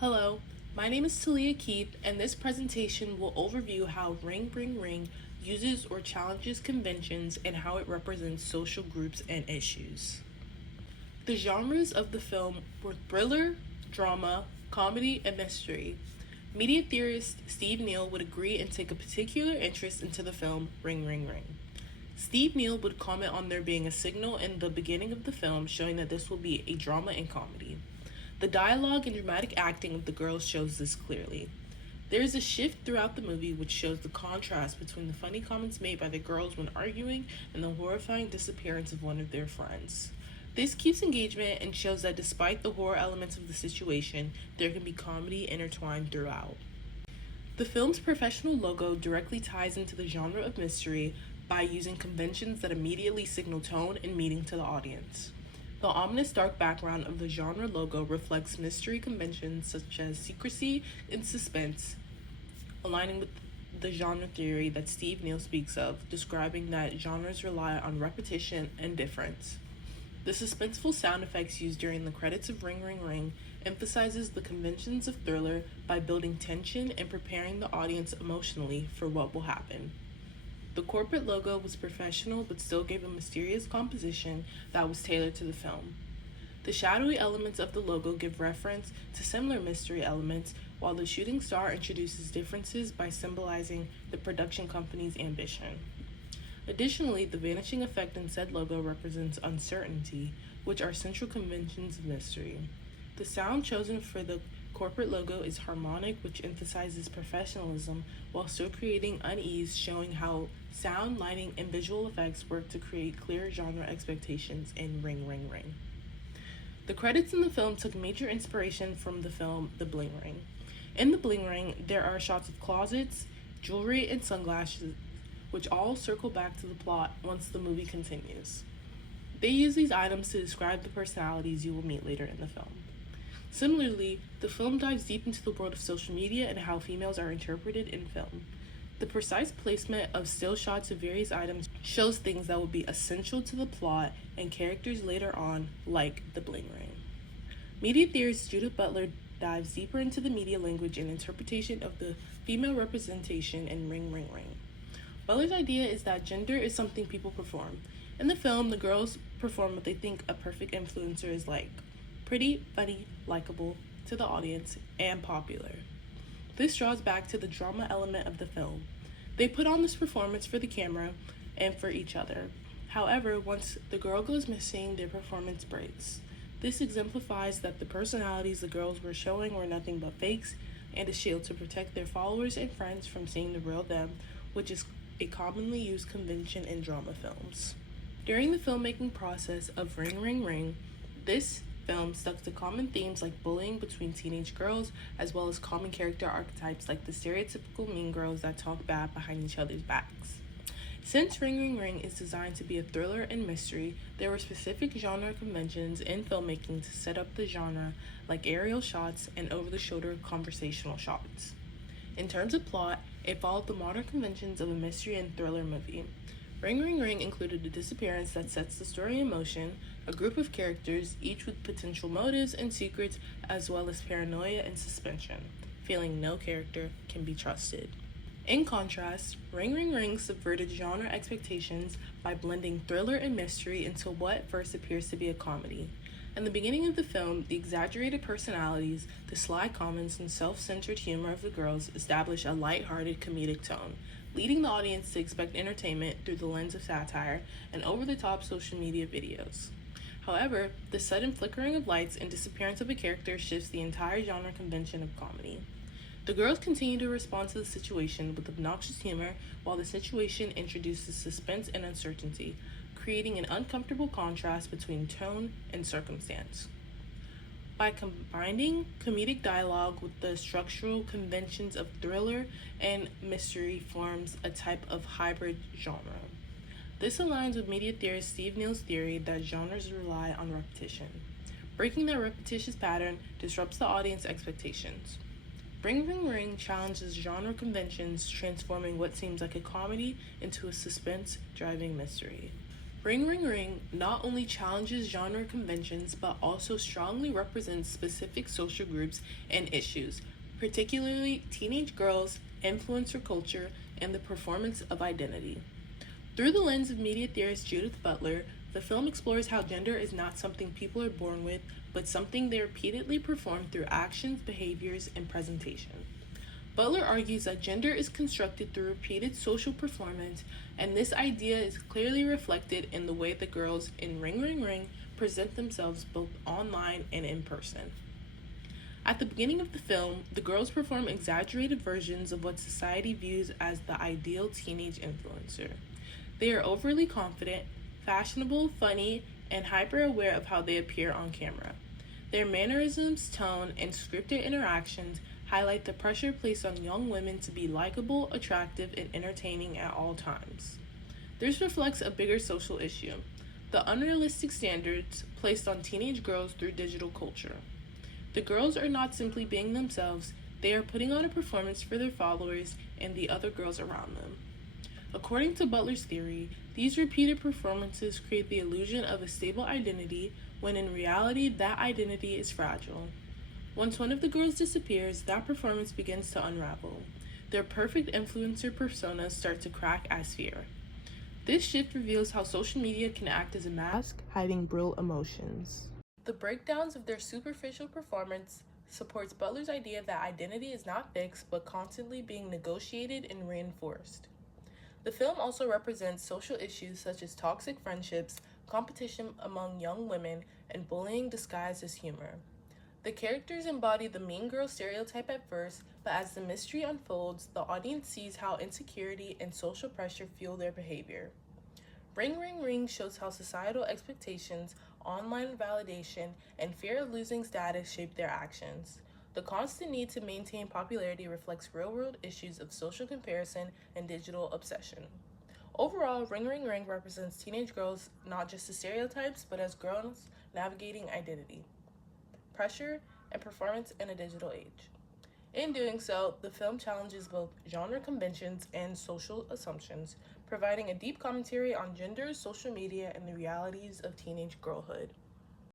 Hello, my name is Talia Keith, and this presentation will overview how Ring Ring Ring uses or challenges conventions and how it represents social groups and issues. The genres of the film were thriller, drama, comedy, and mystery. Media theorist Steve Neal would agree and take a particular interest into the film Ring Ring Ring. Steve Neal would comment on there being a signal in the beginning of the film showing that this will be a drama and comedy. The dialogue and dramatic acting of the girls shows this clearly. There is a shift throughout the movie which shows the contrast between the funny comments made by the girls when arguing and the horrifying disappearance of one of their friends. This keeps engagement and shows that despite the horror elements of the situation, there can be comedy intertwined throughout. The film's professional logo directly ties into the genre of mystery by using conventions that immediately signal tone and meaning to the audience. The ominous dark background of the genre logo reflects mystery conventions such as secrecy and suspense, aligning with the genre theory that Steve Neal speaks of, describing that genres rely on repetition and difference. The suspenseful sound effects used during the credits of Ring Ring Ring emphasizes the conventions of thriller by building tension and preparing the audience emotionally for what will happen. The corporate logo was professional but still gave a mysterious composition that was tailored to the film. The shadowy elements of the logo give reference to similar mystery elements, while the shooting star introduces differences by symbolizing the production company's ambition. Additionally, the vanishing effect in said logo represents uncertainty, which are central conventions of mystery. The sound chosen for the corporate logo is harmonic, which emphasizes professionalism while still creating unease, showing how sound, lighting, and visual effects work to create clear genre expectations in Ring Ring Ring. The credits in the film took major inspiration from the film The Bling Ring. In The Bling Ring, there are shots of closets, jewelry, and sunglasses, which all circle back to the plot once the movie continues. They use these items to describe the personalities you will meet later in the film. Similarly, the film dives deep into the world of social media and how females are interpreted in film. The precise placement of still shots of various items shows things that will be essential to the plot and characters later on, like the Bling Ring. Media theorist Judith Butler dives deeper into the media language and interpretation of the female representation in Ring Ring Ring. Butler's idea is that gender is something people perform. In the film, the girls perform what they think a perfect influencer is like: pretty, funny, likable to the audience, and popular. This draws back to the drama element of the film. They put on this performance for the camera and for each other. However, once the girl goes missing, their performance breaks. This exemplifies that the personalities the girls were showing were nothing but fakes and a shield to protect their followers and friends from seeing the real them, which is a commonly used convention in drama films. During the filmmaking process of Ring Ring Ring, this film stuck to common themes like bullying between teenage girls, as well as common character archetypes like the stereotypical mean girls that talk bad behind each other's backs. Since Ring Ring Ring is designed to be a thriller and mystery, there were specific genre conventions in filmmaking to set up the genre, like aerial shots and over-the-shoulder conversational shots. In terms of plot, it followed the modern conventions of a mystery and thriller movie. Ring Ring Ring included a disappearance that sets the story in motion, a group of characters, each with potential motives and secrets, as well as paranoia and suspension, feeling no character can be trusted. In contrast, Ring Ring Ring subverted genre expectations by blending thriller and mystery into what first appears to be a comedy. In the beginning of the film, the exaggerated personalities, the sly comments, and self-centered humor of the girls establish a light-hearted comedic tone, leading the audience to expect entertainment through the lens of satire and over-the-top social media videos. However, the sudden flickering of lights and disappearance of a character shifts the entire genre convention of comedy. The girls continue to respond to the situation with obnoxious humor, while the situation introduces suspense and uncertainty, creating an uncomfortable contrast between tone and circumstance. By combining comedic dialogue with the structural conventions of thriller and mystery forms a type of hybrid genre. This aligns with media theorist Steve Neal's theory that genres rely on repetition. Breaking that repetitious pattern disrupts the audience expectations. Ring Ring Ring challenges genre conventions, transforming what seems like a comedy into a suspense-driving mystery. Ring Ring Ring not only challenges genre conventions but also strongly represents specific social groups and issues, particularly teenage girls, influencer culture, and the performance of identity. Through the lens of media theorist Judith Butler, the film explores how gender is not something people are born with, but something they repeatedly perform through actions, behaviors, and presentation. Butler argues that gender is constructed through repeated social performance, and this idea is clearly reflected in the way the girls in Ring Ring Ring present themselves both online and in person. At the beginning of the film, the girls perform exaggerated versions of what society views as the ideal teenage influencer. They are overly confident, fashionable, funny, and hyper aware of how they appear on camera. Their mannerisms, tone, and scripted interactions highlight the pressure placed on young women to be likable, attractive, and entertaining at all times. This reflects a bigger social issue: the unrealistic standards placed on teenage girls through digital culture. The girls are not simply being themselves, they are putting on a performance for their followers and the other girls around them. According to Butler's theory, these repeated performances create the illusion of a stable identity when in reality that identity is fragile. Once one of the girls disappears, that performance begins to unravel. Their perfect influencer personas start to crack as fear. This shift reveals how social media can act as a mask, hiding real emotions. The breakdowns of their superficial performance supports Butler's idea that identity is not fixed but constantly being negotiated and reinforced. The film also represents social issues such as toxic friendships, competition among young women, and bullying disguised as humor. The characters embody the mean girl stereotype at first, but as the mystery unfolds, the audience sees how insecurity and social pressure fuel their behavior. Ring Ring Ring shows how societal expectations, online validation, and fear of losing status shape their actions. The constant need to maintain popularity reflects real-world issues of social comparison and digital obsession. Overall, Ring Ring Ring represents teenage girls not just as stereotypes, but as girls navigating identity, pressure, and performance in a digital age. In doing so, the film challenges both genre conventions and social assumptions, providing a deep commentary on gender, social media, and the realities of teenage girlhood.